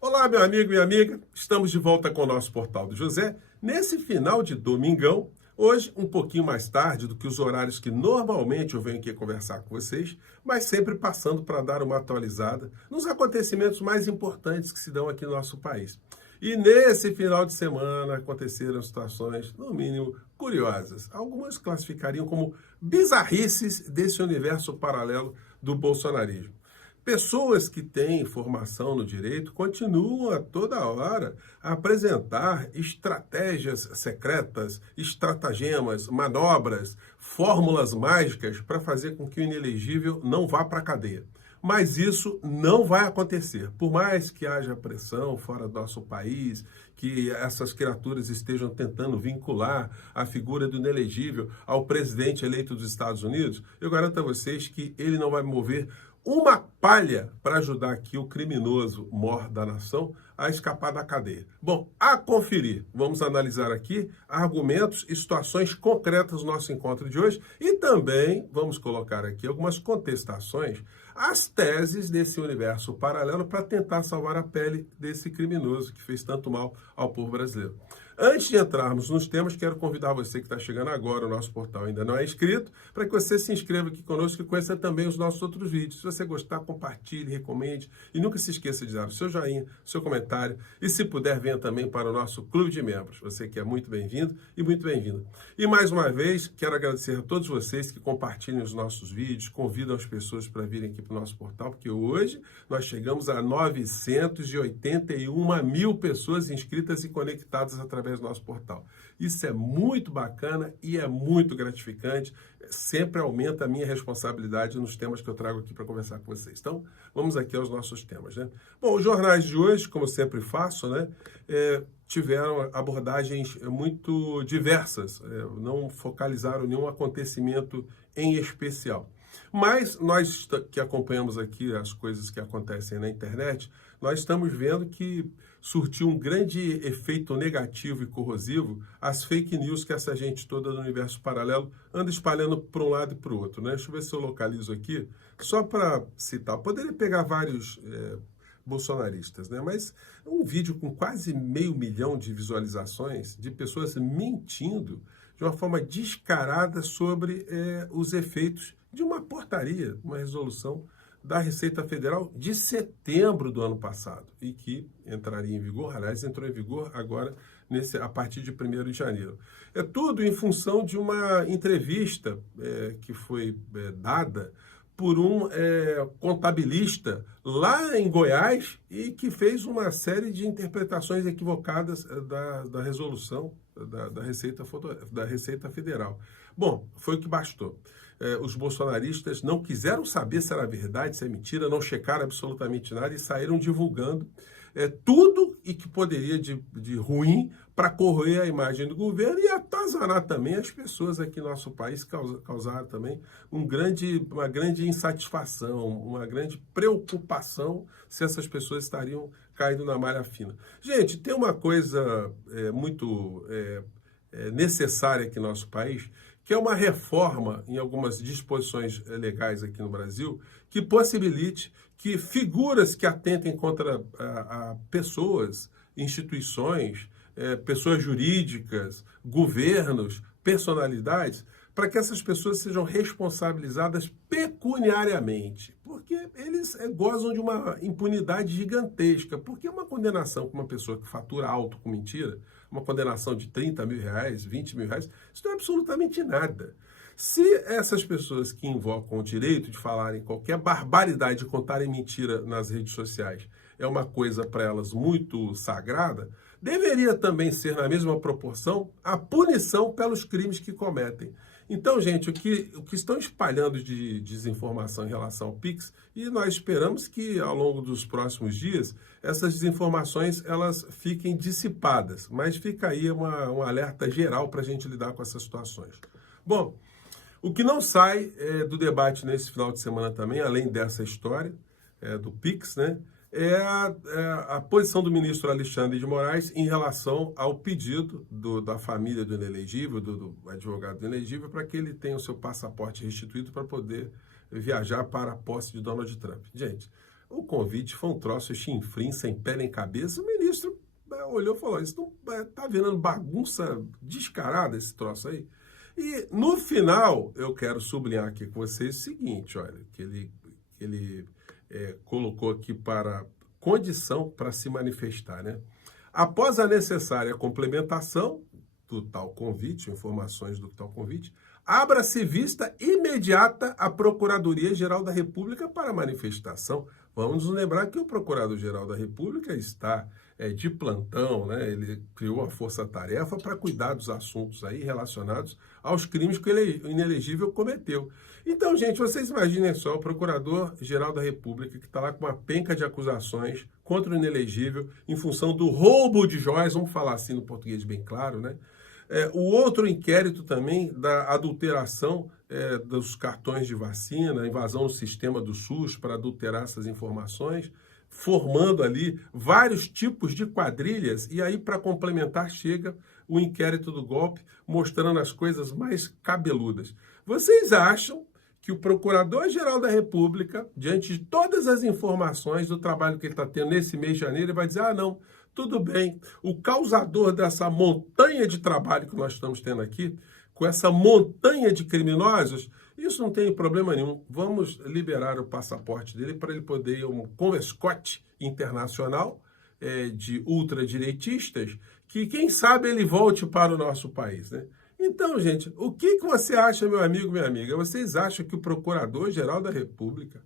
Olá, meu amigo e amiga, estamos de volta com o nosso Portal do José, nesse final de domingão, hoje um pouquinho mais tarde do que os horários que normalmente eu venho aqui conversar com vocês, mas sempre passando para dar uma atualizada nos acontecimentos mais importantes que se dão aqui no nosso país. E nesse final de semana aconteceram situações, no mínimo, curiosas. Algumas classificariam como bizarrices desse universo paralelo do bolsonarismo. Pessoas que têm formação no direito continuam a toda hora a apresentar estratégias secretas, estratagemas, manobras, fórmulas mágicas para fazer com que o inelegível não vá para a cadeia. Mas isso não vai acontecer. Por mais que haja pressão fora do nosso país, que essas criaturas estejam tentando vincular a figura do inelegível ao presidente eleito dos Estados Unidos, eu garanto a vocês que ele não vai mover uma palha para ajudar aqui o criminoso mor da nação a escapar da cadeia. Bom, a conferir, vamos analisar aqui argumentos e situações concretas do nosso encontro de hoje e também vamos colocar aqui algumas contestações às teses desse universo paralelo para tentar salvar a pele desse criminoso que fez tanto mal ao povo brasileiro. Antes de entrarmos nos temas, quero convidar você que está chegando agora, o nosso portal ainda não é inscrito, para que você se inscreva aqui conosco e conheça também os nossos outros vídeos. Se você gostar, compartilhe, recomende e nunca se esqueça de dar o seu joinha, o seu comentário e, se puder, venha também para o nosso clube de membros. Você que é muito bem-vindo e muito bem-vinda. E, mais uma vez, quero agradecer a todos vocês que compartilhem os nossos vídeos, convidam as pessoas para virem aqui para o nosso portal, porque hoje nós chegamos a 981 mil pessoas inscritas e conectadas através do nosso portal. Isso é muito bacana e é muito gratificante, sempre aumenta a minha responsabilidade nos temas que eu trago aqui para conversar com vocês. Então, vamos aqui aos nossos temas, né? Bom, os jornais de hoje, como eu sempre faço, né, tiveram abordagens muito diversas, não focalizaram nenhum acontecimento em especial. Mas nós que acompanhamos aqui as coisas que acontecem na internet, nós estamos vendo que surtiu um grande efeito negativo e corrosivo as fake news que essa gente toda do universo paralelo anda espalhando para um lado e para o outro, né? Deixa eu ver se eu localizo aqui, só para citar. Eu poderia pegar vários bolsonaristas, né? Mas um vídeo com quase 500 mil de visualizações de pessoas mentindo de uma forma descarada sobre os efeitos de uma portaria, uma resolução da Receita Federal de setembro do ano passado e que entraria em vigor, aliás, entrou em vigor agora a partir de 1º de janeiro. É tudo em função de uma entrevista que foi dada por um contabilista lá em Goiás e que fez uma série de interpretações equivocadas da resolução da Receita Federal. Bom, foi o que bastou. Os bolsonaristas não quiseram saber se era verdade, se é mentira, não checaram absolutamente nada e saíram divulgando tudo e que poderia de ruim para corroer a imagem do governo e atazanar também as pessoas aqui no nosso país, causaram também uma grande insatisfação, uma grande preocupação se essas pessoas estariam caindo na malha fina. Gente, tem uma coisa muito necessária aqui no nosso país, que é uma reforma em algumas disposições legais aqui no Brasil, que possibilite que figuras que atentem contra pessoas, instituições, pessoas jurídicas, governos, personalidades, para que essas pessoas sejam responsabilizadas pecuniariamente, porque eles gozam de uma impunidade gigantesca, porque uma condenação com uma pessoa que fatura alto com mentira, uma condenação de 30 mil reais, 20 mil reais, isso não é absolutamente nada. Se essas pessoas que invocam o direito de falarem qualquer barbaridade, de contarem mentira nas redes sociais, é uma coisa para elas muito sagrada, deveria também ser, na mesma proporção, a punição pelos crimes que cometem. Então, gente, o que estão espalhando de desinformação em relação ao Pix, e nós esperamos que ao longo dos próximos dias essas desinformações elas fiquem dissipadas, mas fica aí um alerta geral para a gente lidar com essas situações. Bom, o que não sai do debate nesse final de semana também, além dessa história do Pix, né, a posição do ministro Alexandre de Moraes em relação ao pedido da família do inelegível, do advogado do inelegível, para que ele tenha o seu passaporte restituído para poder viajar para a posse de Donald Trump. Gente, O convite foi um troço chinfrim, sem pé nem cabeça. O ministro olhou e falou, isso não tá virando bagunça descarada esse troço aí. E no final, eu quero sublinhar aqui com vocês o seguinte, olha, que ele colocou aqui para condição para se manifestar, né? Após a necessária complementação do tal convite, informações do tal convite, abra-se vista imediata à Procuradoria-Geral da República para manifestação. Vamos nos lembrar que o Procurador-Geral da República está de plantão, né? Ele criou uma força-tarefa para cuidar dos assuntos aí relacionados aos crimes que o inelegível cometeu. Então, gente, vocês imaginem só o Procurador-Geral da República que está lá com uma penca de acusações contra o inelegível em função do roubo de joias, vamos falar assim no português bem claro, né? O outro inquérito também da adulteração dos cartões de vacina, a invasão no sistema do SUS para adulterar essas informações, formando ali vários tipos de quadrilhas, e aí, para complementar, chega o inquérito do golpe, mostrando as coisas mais cabeludas. Vocês acham que o Procurador-Geral da República, diante de todas as informações do trabalho que ele está tendo nesse mês de janeiro, ele vai dizer, ah, não, tudo bem, o causador dessa montanha de trabalho que nós estamos tendo aqui, com essa montanha de criminosos, isso não tem problema nenhum. Vamos liberar o passaporte dele para ele poder ir a um converscote internacional de ultradireitistas, que quem sabe ele volte para o nosso país, né? Então, gente, o que você acha, meu amigo, minha amiga? Vocês acham que o Procurador-Geral da República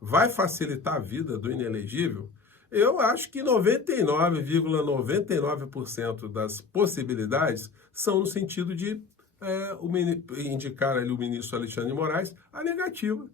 vai facilitar a vida do inelegível? Eu acho que 99,99% das possibilidades são no sentido de indicar ali o ministro Alexandre de Moraes a negativa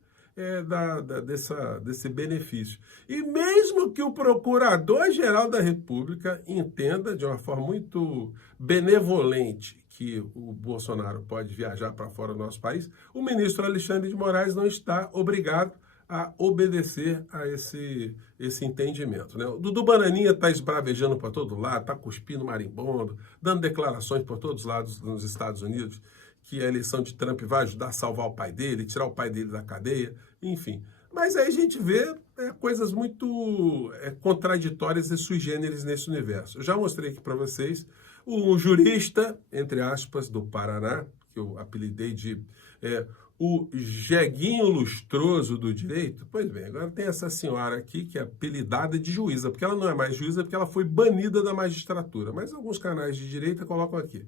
desse benefício. E mesmo que o Procurador-Geral da República entenda de uma forma muito benevolente que o Bolsonaro pode viajar para fora do nosso país, o ministro Alexandre de Moraes não está obrigado a obedecer a esse entendimento, né? O Dudu Bananinha está esbravejando para todo lado, está cuspindo marimbondo, dando declarações por todos os lados nos Estados Unidos que a eleição de Trump vai ajudar a salvar o pai dele, tirar o pai dele da cadeia, enfim. Mas aí a gente vê coisas muito contraditórias e sui generis nesse universo. Eu já mostrei aqui para vocês um jurista, entre aspas, do Paraná, que eu apelidei de o jeguinho lustroso do direito. Pois bem, agora tem essa senhora aqui que é apelidada de juíza, porque ela não é mais juíza, porque ela foi banida da magistratura. Mas alguns canais de direita colocam aqui.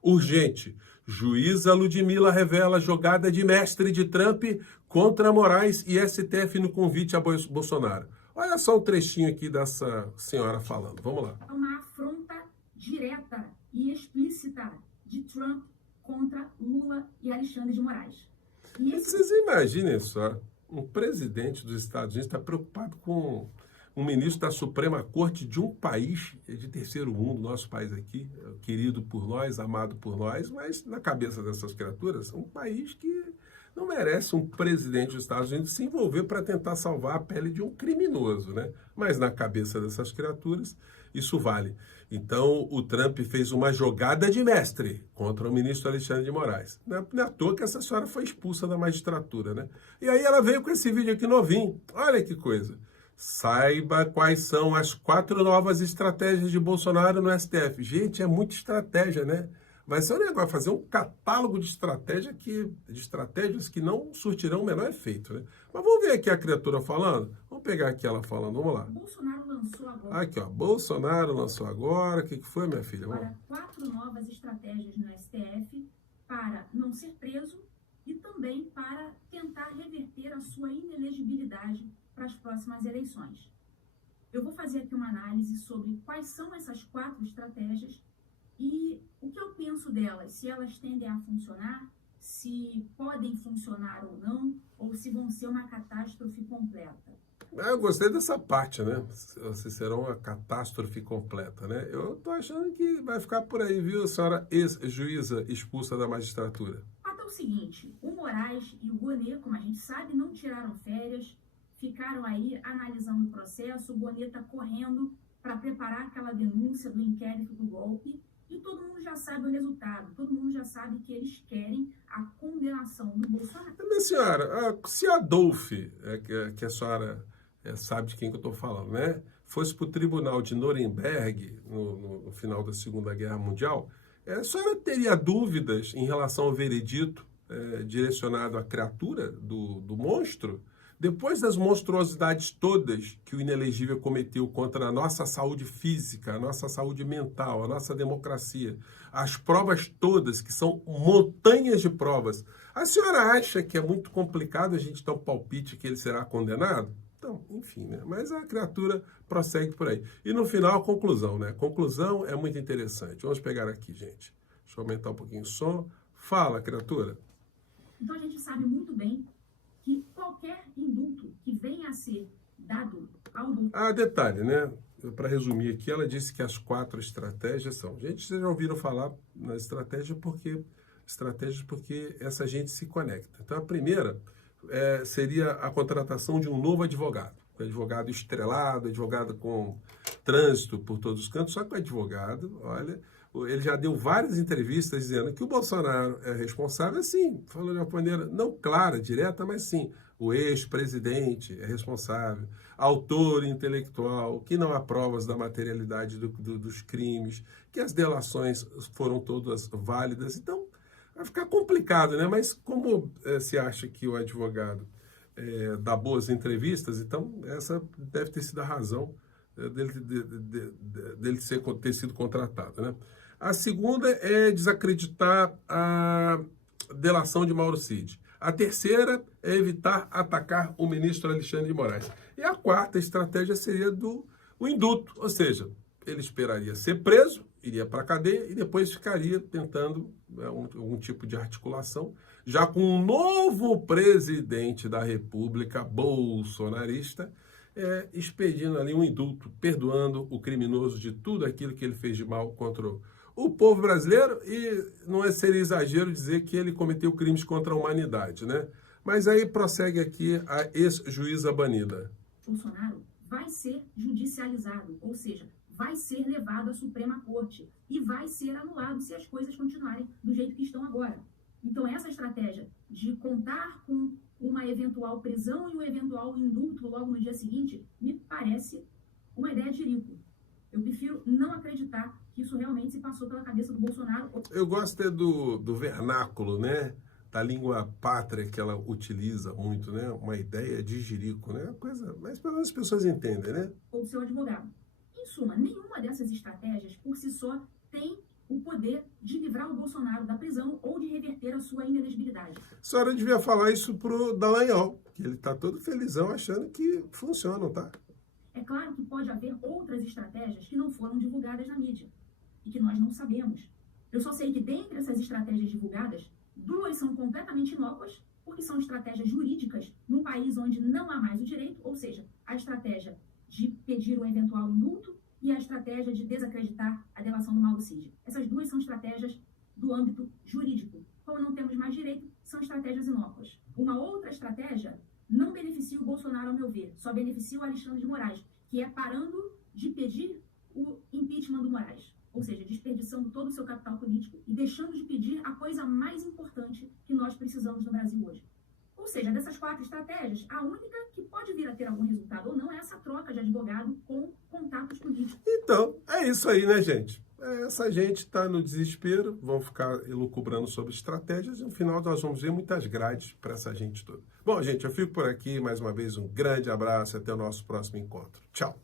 Urgente. Juíza Ludmila revela jogada de mestre de Trump contra Moraes e STF no convite a Bolsonaro. Olha só o trechinho aqui dessa senhora falando. Vamos lá. É uma afronta direta e explícita de Trump contra Lula e Alexandre de Moraes. Vocês imaginem só, um presidente dos Estados Unidos está preocupado com um ministro da Suprema Corte de um país de terceiro mundo, nosso país aqui, querido por nós, amado por nós, mas na cabeça dessas criaturas, um país que não merece um presidente dos Estados Unidos se envolver para tentar salvar a pele de um criminoso, né? Mas na cabeça dessas criaturas, isso vale. Então, o Trump fez uma jogada de mestre contra o ministro Alexandre de Moraes. Não é à toa que essa senhora foi expulsa da magistratura, né? E aí ela veio com esse vídeo aqui novinho. Olha que coisa. Saiba quais são as 4 novas estratégias de Bolsonaro no STF. Gente, é muita estratégia, né? Vai ser um negócio, fazer um catálogo de estratégias que não surtirão o menor efeito, né? Mas vamos ver aqui a criatura falando? Vamos pegar aqui ela falando, vamos lá. Bolsonaro lançou agora. Aqui, ó, Bolsonaro lançou agora. O que foi, minha filha? Agora, 4 novas estratégias no STF para não ser preso e também para tentar reverter a sua inelegibilidade para as próximas eleições. Eu vou fazer aqui uma análise sobre quais são essas 4 estratégias e o que eu penso delas, se elas tendem a funcionar, se podem funcionar ou não, ou se vão ser uma catástrofe completa. Eu gostei dessa parte, né? Se será uma catástrofe completa, né? Eu tô achando que vai ficar por aí, viu, senhora ex-juíza expulsa da magistratura? Até o seguinte, o Moraes e o Bonet, como a gente sabe, não tiraram férias, ficaram aí analisando o processo, o Bonet está correndo para preparar aquela denúncia do inquérito do golpe, e todo mundo já sabe o resultado, todo mundo já sabe que eles querem a condenação do Bolsonaro. Minha senhora, se a Dolph, que a senhora sabe de quem que eu estou falando, né? Fosse para o tribunal de Nuremberg, no final da Segunda Guerra Mundial, a senhora teria dúvidas em relação ao veredito direcionado à criatura do monstro? Depois das monstruosidades todas que o inelegível cometeu contra a nossa saúde física, a nossa saúde mental, a nossa democracia, as provas todas, que são montanhas de provas, a senhora acha que é muito complicado a gente dar um palpite que ele será condenado? Então, enfim, né? Mas a criatura prossegue por aí. E no final, a conclusão, né? A conclusão é muito interessante. Vamos pegar aqui, gente. Deixa eu aumentar um pouquinho o som. Fala, criatura. Então a gente sabe muito bem que qualquer indulto que venha a ser dado ao doutor... Ah, detalhe, né? Para resumir aqui, ela disse que as 4 estratégias são... Gente, vocês já ouviram falar na estratégia porque essa gente se conecta. Então, a primeira seria a contratação de um novo advogado. Um advogado estrelado, advogado com trânsito por todos os cantos. Só que o advogado, olha... Ele já deu várias entrevistas dizendo que o Bolsonaro é responsável, assim, falando de uma maneira não clara, direta, mas sim, o ex-presidente é responsável, autor intelectual, que não há provas da materialidade dos crimes, que as delações foram todas válidas. Então, vai ficar complicado, né? Mas como se acha que o advogado dá boas entrevistas, então essa deve ter sido a razão dele ter sido contratado, né? A segunda é desacreditar a delação de Mauro Cid. A terceira é evitar atacar o ministro Alexandre de Moraes. E a quarta estratégia seria o indulto, ou seja, ele esperaria ser preso, iria para a cadeia e depois ficaria tentando algum tipo de articulação, já com um novo presidente da República bolsonarista, expedindo ali um indulto, perdoando o criminoso de tudo aquilo que ele fez de mal contra o povo brasileiro, e não seria exagero dizer que ele cometeu crimes contra a humanidade, né? Mas aí prossegue aqui a ex-juíza banida. Bolsonaro vai ser judicializado, ou seja, vai ser levado à Suprema Corte e vai ser anulado se as coisas continuarem do jeito que estão agora. Então, essa estratégia de contar com uma eventual prisão e um eventual indulto logo no dia seguinte, me parece uma ideia de rico. Eu prefiro não acreditar que isso realmente se passou pela cabeça do Bolsonaro. Eu gosto do vernáculo, né? Da língua pátria que ela utiliza muito, né? Uma ideia de jirico, né? Coisa, mas pelo menos as pessoas entendem, né? Ou do seu advogado. Em suma, nenhuma dessas estratégias por si só tem o poder de livrar o Bolsonaro da prisão ou de reverter a sua inelegibilidade. A senhora devia falar isso pro Dallagnol, que ele tá todo felizão achando que funcionam, tá? É claro que pode haver outras estratégias que não foram divulgadas na mídia e que nós não sabemos. Eu só sei que dentre essas estratégias divulgadas, 2 são completamente inócuas, porque são estratégias jurídicas num país onde não há mais o direito, ou seja, a estratégia de pedir um eventual indulto e a estratégia de desacreditar a delação do Mauro Cid. Essas 2 são estratégias do âmbito jurídico. Como não temos mais direito, são estratégias inócuas. Uma outra estratégia não beneficia o Bolsonaro, ao meu ver, só beneficia o Alexandre de Moraes, que é parando de pedir o impeachment do Moraes, ou seja, desperdiçando todo o seu capital político e deixando de pedir a coisa mais importante que nós precisamos no Brasil hoje. Ou seja, dessas 4 estratégias, a única que pode vir a ter algum resultado ou não é essa troca de advogado com contatos políticos. Então, é isso aí, né, gente? Essa gente está no desespero, vão ficar elucubrando sobre estratégias e no final nós vamos ver muitas grades para essa gente toda. Bom, gente, eu fico por aqui. Mais uma vez, um grande abraço e até o nosso próximo encontro. Tchau!